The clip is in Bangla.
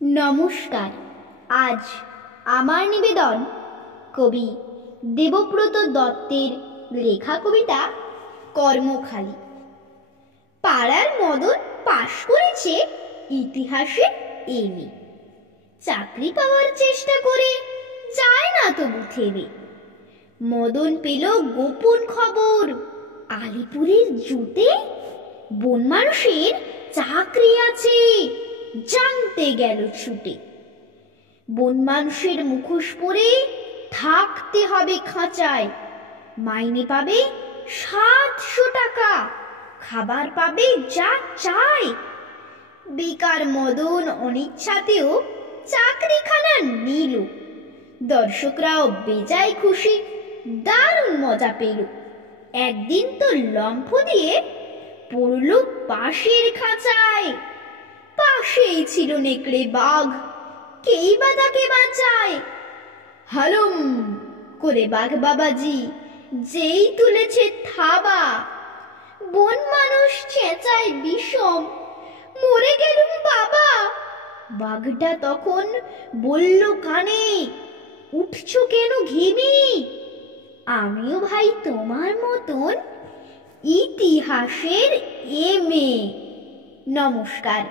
নমস্কার। আজ আমার নিবেদন কবি দেবব্রত দত্তের লেখা কবিতা কর্মখালি। পাড়ার মদন পাশ করেছে ইতিহাসে এমএ, চাকরি পাওয়ার চেষ্টা করে যায় না তবু থেমে। মদন পেল গোপন খবর, আলিপুরের জুতে বন মানুষের চাকরি আছে, জানতে গেল ছুটে। বন মানুষের মুখোশ পরে থাকতে হবে খাঁচায়, মাইনে পাবে 700 টাকা, খাবার পাবে যা চায়। বেকার মদন অনিচ্ছাতেও চাকরিখানা নিল, দর্শকরাও বেজায় খুশি, দারুণ মজা পেল। একদিন তো লম্ফ দিয়ে পড়ল পাশের খাঁচায়, পাশেই ছিল নেকড়ে বাঘ, কেই বা তাকে বাঁচায়। হালুম করে বাঘ বাবাজি যেই তুলেছে থাবা, বন মানুষ চেঁচায় বিষম, মরে গেলুম বাবা। বাঘটা তখন বলল কানে, উঠছো কেন ঘেমে? আমিও ভাই তোমার মতন ইতিহাসের এমএ। নমস্কার।